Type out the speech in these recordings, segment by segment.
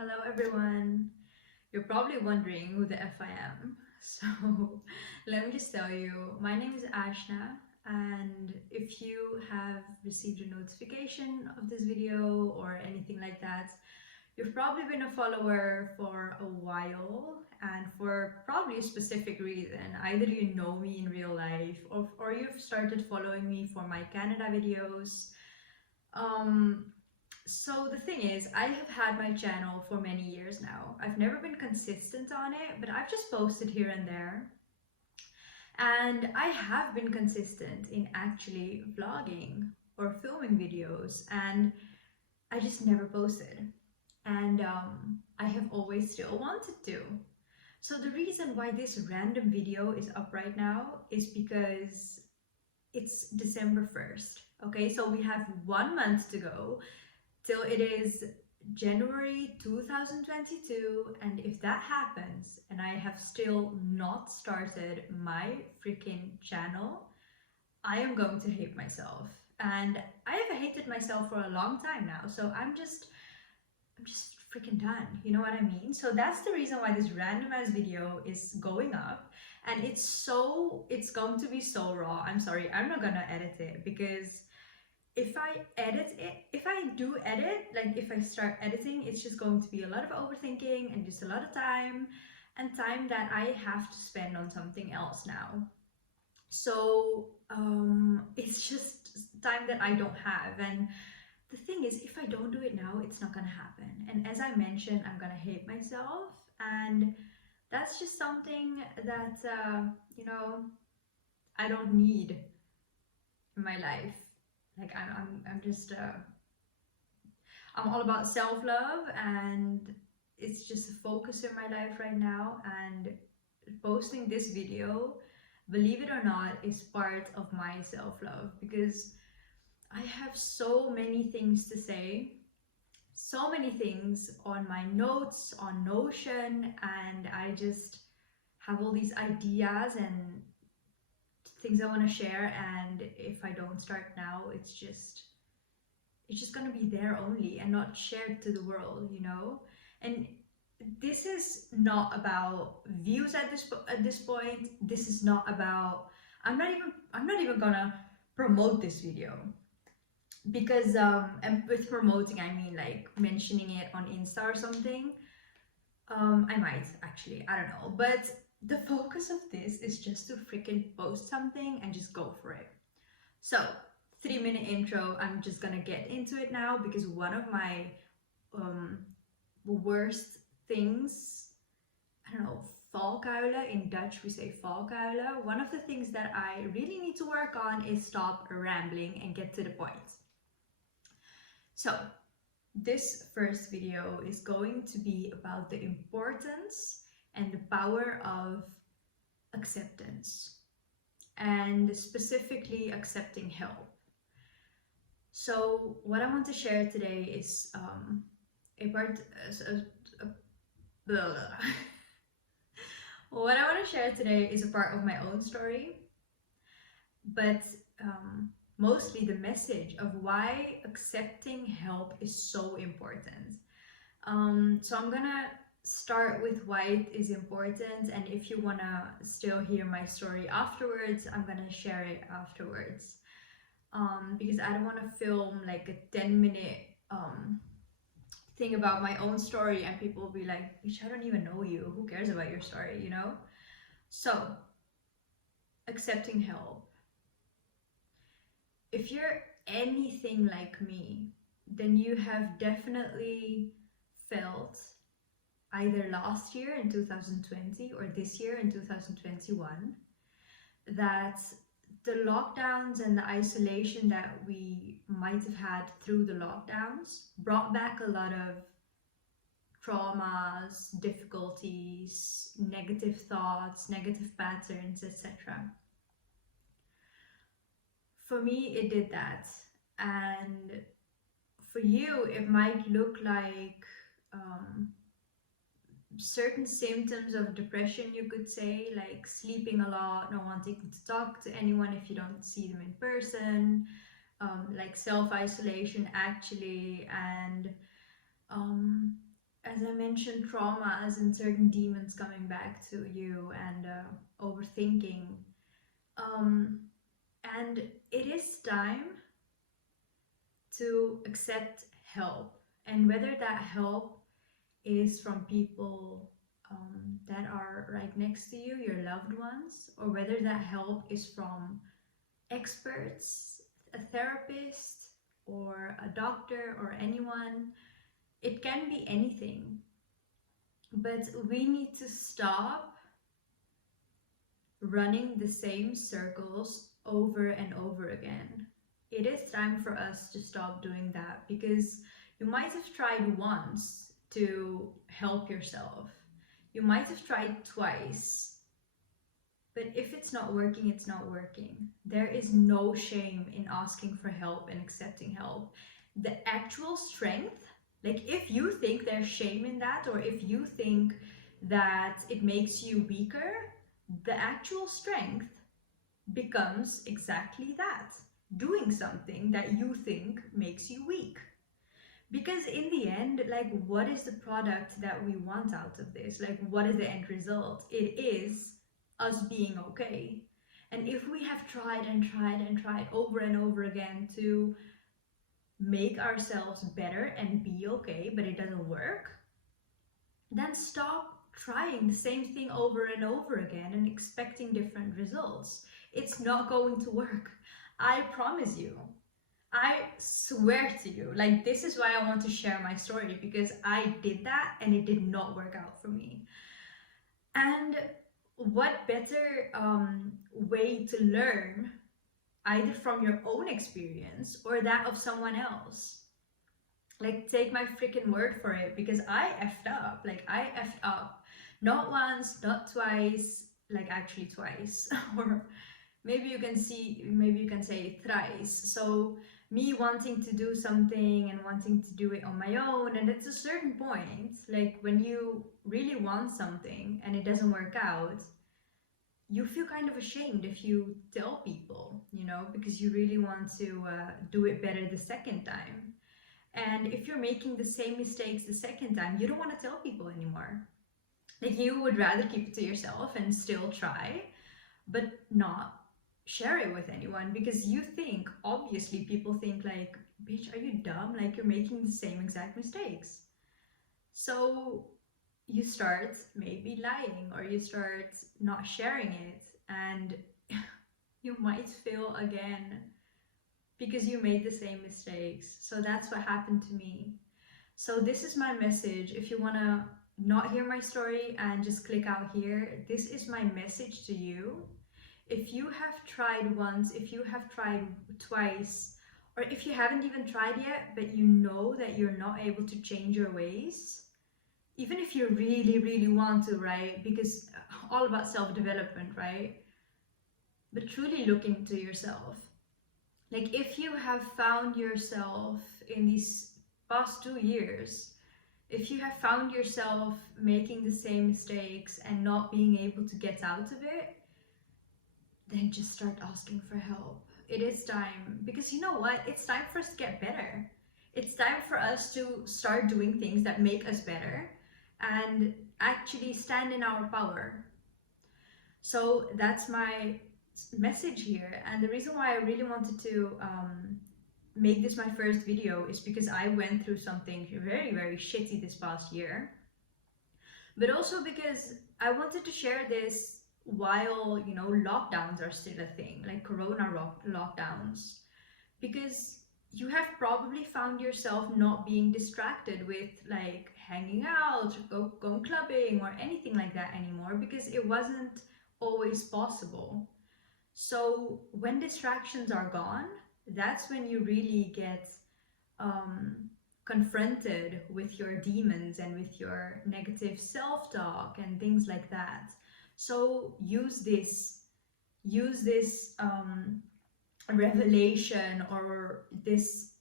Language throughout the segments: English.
Hello everyone. You're probably wondering who the F I am. So let me just tell you, my name is Ashna, and if you have received a notification of this video or anything like that, you've probably been a follower for a while and for probably a specific reason. Either you know me in real life or you've started following me for my Canada videos. Um, so the thing is, I have had my channel for many years now. I've never been consistent on it, but I've just posted here and there. And I have been consistent in actually vlogging or filming videos, and I just never posted. And I have always still wanted to. So the reason why this random video is up right now is because it's December 1st. Okay, so we have 1 month to go till it is January 2022, and if that happens and I have still not started my freaking channel, I am going to hate myself. And I have hated myself for a long time now, so I'm just freaking done. You know what I mean? So that's the reason why this random ass video is going up, and it's going to be so raw. I'm sorry, I'm not gonna edit it because if I do edit, like if I start editing, it's just going to be a lot of overthinking and just a lot of time and time that I have to spend on something else now. So it's just time that I don't have. And the thing is, if I don't do it now, it's not gonna happen. And as I mentioned, I'm gonna hate myself. And that's just something that, I don't need in my life. Like I'm just I'm all about self-love, and it's just a focus in my life right now. And posting this video, believe it or not, is part of my self-love because I have so many things to say, so many things on my notes on Notion, and I just have all these ideas and things I want to share. And if I don't start now, it's just gonna be there only and not shared to the world. And this is not about views at this point. This is not about. I'm not even gonna promote this video because and with promoting I mean like mentioning it on Insta or something. I might actually, I don't know, but the focus of this is just to freaking post something and just go for it. So, 3 minute intro. I'm just gonna get into it now because one of my um, worst things, I don't know, valkuilen. In Dutch, we say valkuilen. One of the things that I really need to work on is stop rambling and get to the point. So, this first video is going to be about the importance and the power of acceptance, and specifically accepting help. So, what I want to share today is a part. Blah, blah. What I want to share today is a part of my own story, but mostly the message of why accepting help is so important. So, I'm gonna start with why it is important, and if you wanna still hear my story afterwards, I'm gonna share it afterwards. Because I don't want to film like a 10-minute thing about my own story and people will be like, bitch, I don't even know you. Who cares about your story? So, accepting help. If you're anything like me, then you have definitely felt either last year in 2020 or this year in 2021 that the lockdowns and the isolation that we might have had through the lockdowns brought back a lot of traumas, difficulties, negative thoughts, negative patterns, etc. For me, it did that. And for you, it might look like certain symptoms of depression, you could say, like sleeping a lot, not wanting to talk to anyone if you don't see them in person, like self isolation, actually, and um, as I mentioned, traumas and certain demons coming back to you, and overthinking. Um, and it is time to accept help. And whether that help is from people that are right next to you, your loved ones, or whether that help is from experts, a therapist, or a doctor, or anyone, it can be anything. But we need to stop running the same circles over and over again. It is time for us to stop doing that, because you might have tried once to help yourself. You might have tried twice, but if it's not working, it's not working. There is no shame in asking for help and accepting help. The actual strength, like if you think there's shame in that, or if you think that it makes you weaker, the actual strength becomes exactly that, doing something that you think makes you weak. Because in the end, like, what is the product that we want out of this? Like, what is the end result? It is us being okay. And if we have tried and tried and tried over and over again to make ourselves better and be okay, but it doesn't work, then stop trying the same thing over and over again and expecting different results. It's not going to work. I promise you. I swear to you. Like, this is why I want to share my story, because I did that and it did not work out for me. And what better way to learn, either from your own experience or that of someone else? Like, take my freaking word for it, because I effed up. Like, I effed up. Not once, not twice, like actually twice. Or maybe you can say thrice. So me wanting to do something and wanting to do it on my own, and at a certain point, like when you really want something and it doesn't work out, you feel kind of ashamed if you tell people, because you really want to do it better the second time. And if you're making the same mistakes the second time, you don't want to tell people anymore. Like, you would rather keep it to yourself and still try, but not share it with anyone, because you think, obviously, people think, like, bitch, are you dumb? Like, you're making the same exact mistakes. So you start maybe lying, or you start not sharing it, and you might fail again because you made the same mistakes. So that's what happened to me. So this is my message. If you want to not hear my story and just click out here, this is my message to you. If you have tried once, if you have tried twice, or if you haven't even tried yet, but you know that you're not able to change your ways, even if you really, really want to, right? Because all about self-development, right? But truly look into yourself. Like, if you have found yourself in these past 2 years, if you have found yourself making the same mistakes and not being able to get out of it, then just start asking for help. It is time, because you know what? It's time for us to get better. It's time for us to start doing things that make us better and actually stand in our power. So that's my message here. And the reason why I really wanted to make this my first video is because I went through something very, very shitty this past year. But also because I wanted to share this while, lockdowns are still a thing, like corona lockdowns. Because you have probably found yourself not being distracted with, like, hanging out, going clubbing, or anything like that anymore, because it wasn't always possible. So when distractions are gone, that's when you really get um, confronted with your demons and with your negative self-talk and things like that. So use this revelation or this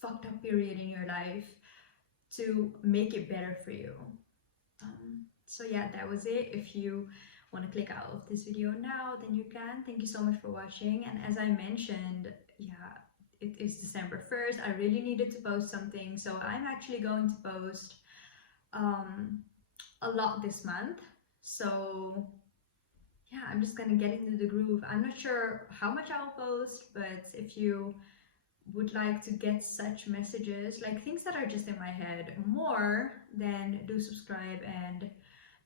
fucked up period in your life to make it better for you. So yeah, that was it. If you want to click out of this video now, then you can. Thank you so much for watching. And as I mentioned, yeah, it is December 1st. I really needed to post something, so I'm actually going to post a lot this month. So yeah, I'm just gonna get into the groove. I'm not sure how much I'll post, but if you would like to get such messages, like things that are just in my head more, then do subscribe, and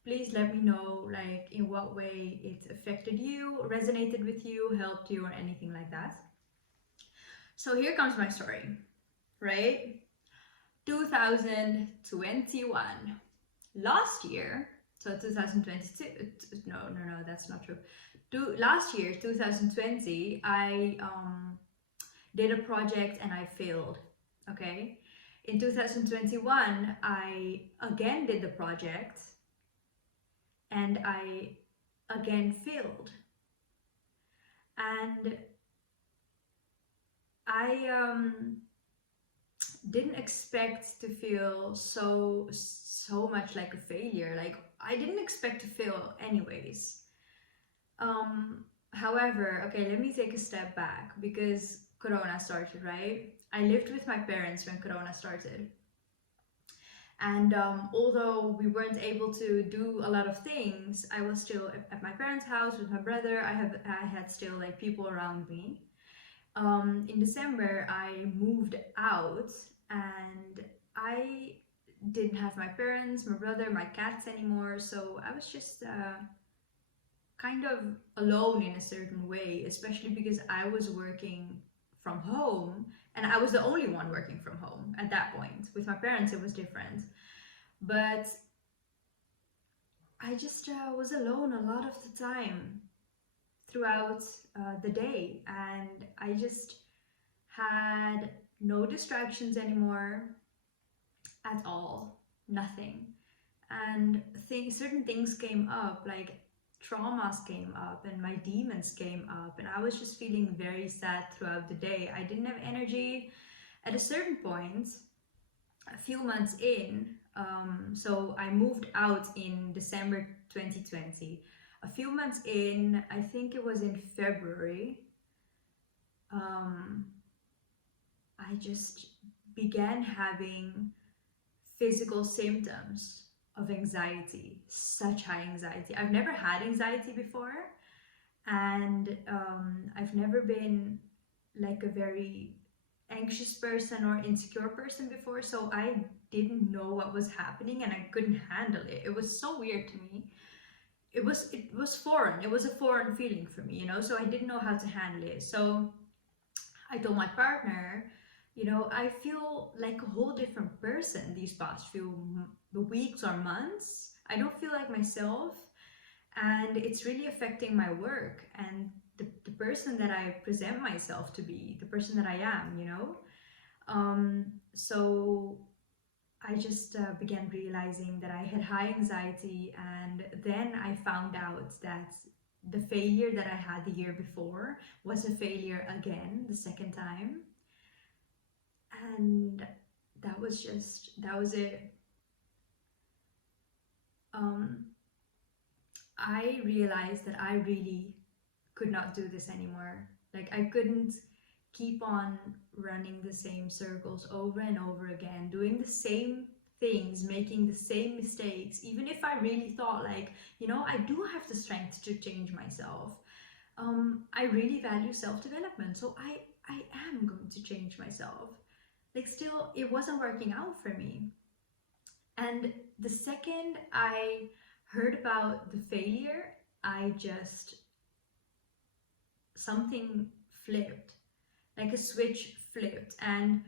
please let me know like in what way it affected you, resonated with you, helped you, or anything like that. So here comes my story, right? 2021. Last year, so 2022, no, that's not true. Last year, 2020, I did a project and I failed, okay? In 2021, I again did the project and I again failed. And I didn't expect to feel so much like a failure. Like I didn't expect to fail anyways. However, okay, let me take a step back because Corona started, right? I lived with my parents when Corona started. And although we weren't able to do a lot of things, I was still at my parents' house with my brother. I had still like people around me. In December, I moved out and I didn't have my parents, my brother, my cats anymore. So I was just kind of alone in a certain way, especially because I was working from home and I was the only one working from home at that point. With my parents, it was different. But I just was alone a lot of the time throughout the day, and I just had no distractions anymore at all, nothing. And certain things came up, like traumas came up and my demons came up, and I was just feeling very sad throughout the day. I didn't have energy. At a certain point, a few months in, so I moved out in December 2020. A few months in, I think it was in February, um, I just began having physical symptoms of anxiety, such high anxiety. I've never had anxiety before, and I've never been like a very anxious person or insecure person before, so I didn't know what was happening and I couldn't handle it. It was so weird to me. It was foreign. It was a foreign feeling for me, so I didn't know how to handle it. So I told my partner, I feel like a whole different person these past few weeks or months. I don't feel like myself, and it's really affecting my work and the person that I present myself to be, the person that I am. So I just began realizing that I had high anxiety, and then I found out that the failure that I had the year before was a failure again, the second time. And that was it. Um, I realized that I really could not do this anymore. Like I couldn't keep on running the same circles over and over again, doing the same things, making the same mistakes, even if I really thought like, I do have the strength to change myself. I really value self-development, so I am going to change myself. Like still, it wasn't working out for me. And the second I heard about the failure, I just, something flipped, like a switch flipped. And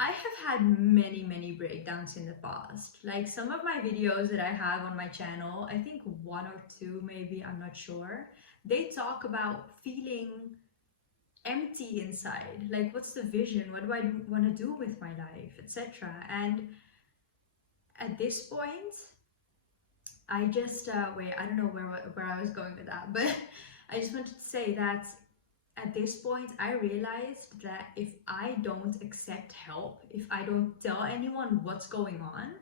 I have had many breakdowns in the past. Like some of my videos that I have on my channel, I think one or two maybe, I'm not sure, they talk about feeling empty inside. Like what's the vision? What do I want to do with my life, etc. And at this point, I just wait. I don't know where I was going with that, but I just wanted to say that at this point, I realized that if I don't accept help, if I don't tell anyone what's going on,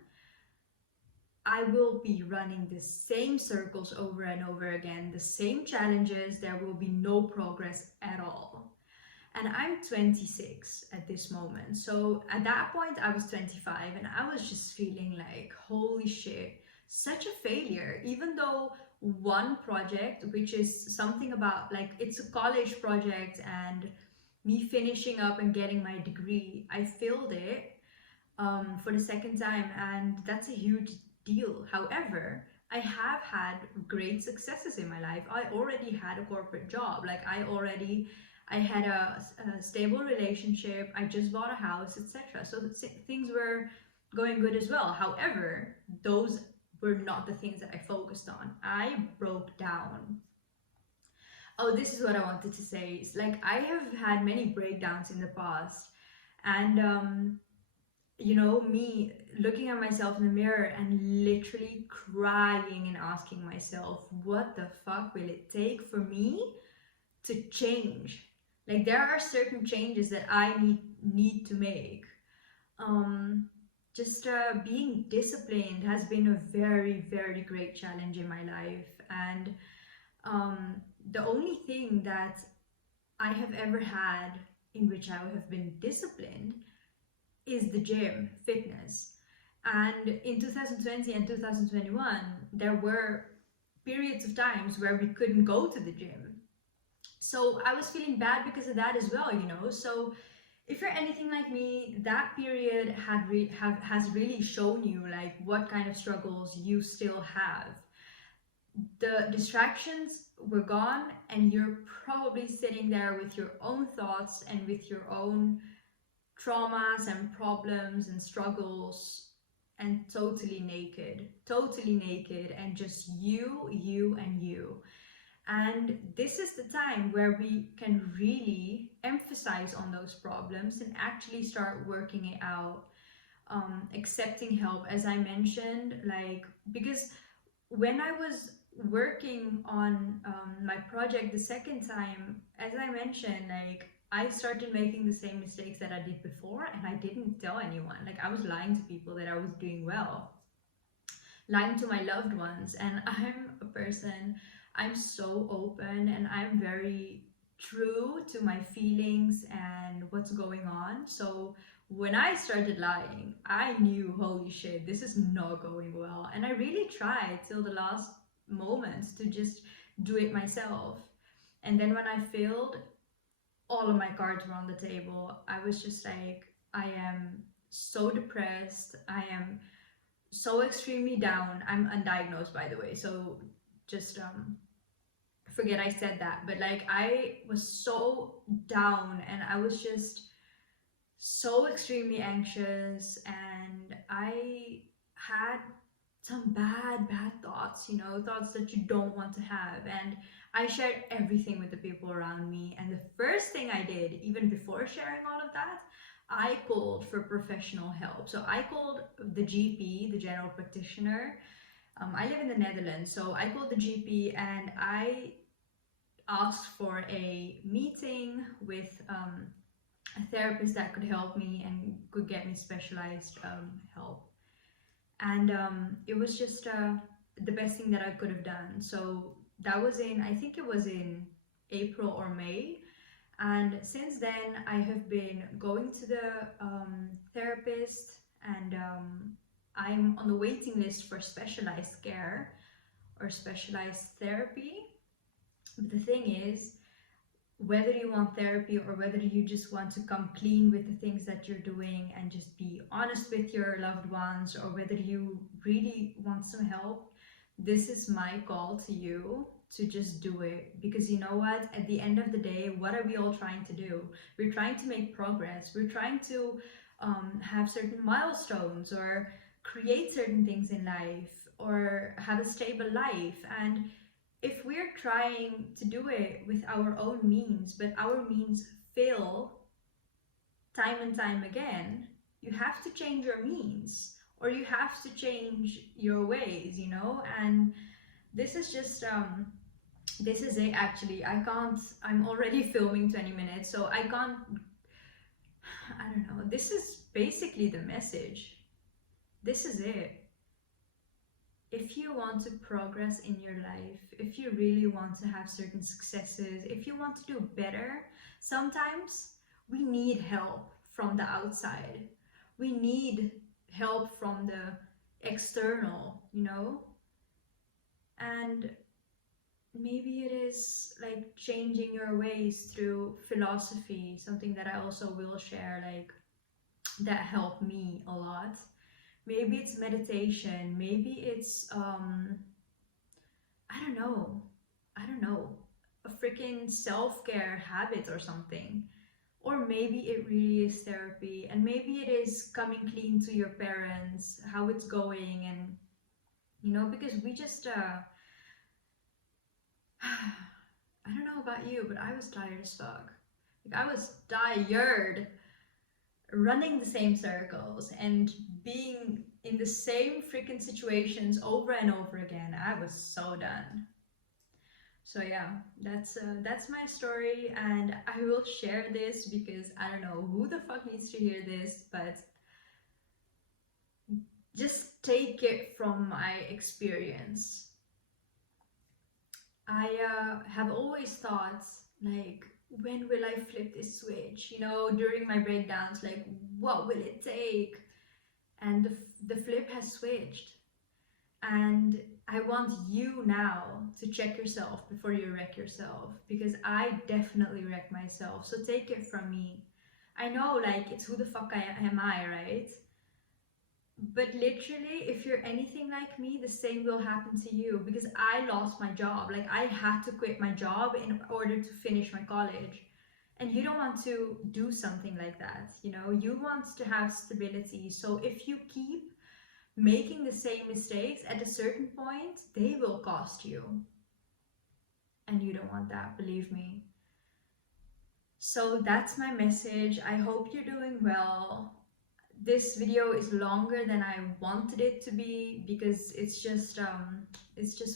I will be running the same circles over and over again, the same challenges. There will be no progress at all. and I'm 26 at this moment. So at that point, I was 25, and I was just feeling like, holy shit, such a failure. Even though one project, which is something about like it's a college project and me finishing up and getting my degree, I failed it for the second time, and that's a huge deal. However, I have had great successes in my life. I already had a corporate job. Like I had a stable relationship. I just bought a house, etc. So things were going good as well. However, those were not the things that I focused on. I broke down. Oh, this is what I wanted to say. It's like I have had many breakdowns in the past, and me looking at myself in the mirror and literally crying and asking myself, what the fuck will it take for me to change? Like there are certain changes that I need to make. Um, just being disciplined has been a very, very great challenge in my life. And the only thing that I have ever had in which I have been disciplined is the gym, fitness. And in 2020 and 2021, there were periods of times where we couldn't go to the gym. So I was feeling bad because of that as well. So if you're anything like me, that period has really shown you like what kind of struggles you still have. The distractions were gone, and you're probably sitting there with your own thoughts and with your own traumas and problems and struggles, and totally naked, and just you and you. And this is the time where we can really emphasize on those problems and actually start working it out. Accepting help, as I mentioned, like, because when I was working on my project the second time, as I mentioned, like, I started making the same mistakes that I did before, and I didn't tell anyone. Like, I was lying to people that I was doing well, lying to my loved ones. And I'm so open, and I'm very true to my feelings and what's going on. So when I started lying, I knew, holy shit, this is not going well. And I really tried till the last moments to just do it myself. And then when I failed, all of my cards were on the table. I was just like, I am so depressed. I am so extremely down. I'm undiagnosed, by the way. So just forget I said that. But like, I was so down, and I was just so extremely anxious, and I had some bad thoughts, thoughts that you don't want to have. And I shared everything with the people around me. And the first thing I did, even before sharing all of that, I called for professional help. So I called the GP, the general practitioner. I live in the Netherlands, so I called the GP and I asked for a meeting with a therapist that could help me and could get me specialized help. And it was just the best thing that I could have done. So that was I think it was in April or May. And since then, I have been going to the therapist, and I'm on the waiting list for specialized care or specialized therapy. But the thing is, whether you want therapy or whether you just want to come clean with the things that you're doing and just be honest with your loved ones, or whether you really want some help, this is my call to you to just do it. Because you know what, at the end of the day, what are we all trying to do? We're trying to make progress. We're trying to have certain milestones, or create certain things in life, or have a stable life. And if we're trying to do it with our own means, but our means fail time and time again, you have to change your means, or you have to change your ways. And this is just this is it. Actually, I'm already filming 20 minutes, so I don't know, this is basically the message. This is it. if you want to progress in your life, if you really want to have certain successes, if you want to do better, sometimes we need help from the outside. We need help from the external, you know? And maybe it is like changing your ways through philosophy, something that I also will share, like that helped me a lot. Maybe it's meditation, maybe it's I don't know. I don't know. A freaking self-care habit or something. Or maybe it really is therapy, and maybe it is coming clean to your parents, how it's going, and because we just I don't know about you, but I was tired as fuck. Like I was tired running the same circles and being in the same freaking situations over and over again. I was so done. So yeah, that's my story, and I will share this because I don't know who the fuck needs to hear this, but just take it from my experience. I have always thought, like, when will I flip this switch? During my breakdowns, like, what will it take? And the flip has switched. And I want you now to check yourself before you wreck yourself, because I definitely wreck myself. So take it from me. I know, like, it's who the fuck am I, right? But literally, if you're anything like me, the same will happen to you, because I lost my job. Like, I had to quit my job in order to finish my college. And you don't want to do something like that, you want to have stability. So if you keep making the same mistakes, at a certain point they will cost you, and you don't want that, believe me. So that's my message. I hope you're doing well. This video is longer than I wanted it to be, because it's just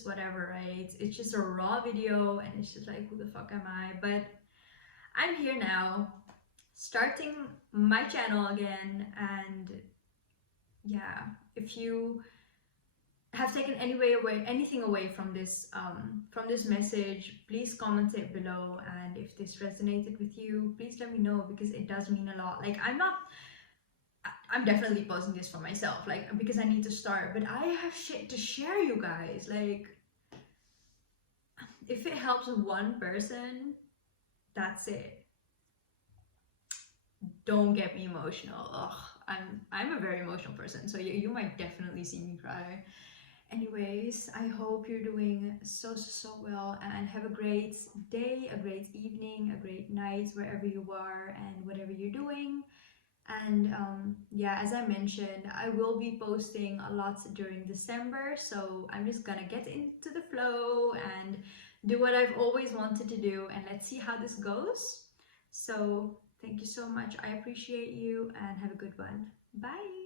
whatever, right? It's just a raw video, and it's just like, who the fuck am I? But I'm here now, starting my channel again. And yeah, if you have taken anything away from this message, please comment it below. And if this resonated with you, please let me know, because it does mean a lot. Like, I'm definitely posting this for myself, like, because I need to start, but I have shit to share, you guys. Like, if it helps one person, that's it. Don't get me emotional. Ugh, I'm a very emotional person, so you might definitely see me cry. Anyways, I hope you're doing so well, and have a great day, a great evening, a great night, wherever you are and whatever you're doing. And yeah, as I mentioned, I will be posting a lot during December, so I'm just gonna get into the flow and do what I've always wanted to do, and let's see how this goes. So thank you so much. I appreciate you, and have a good one. Bye.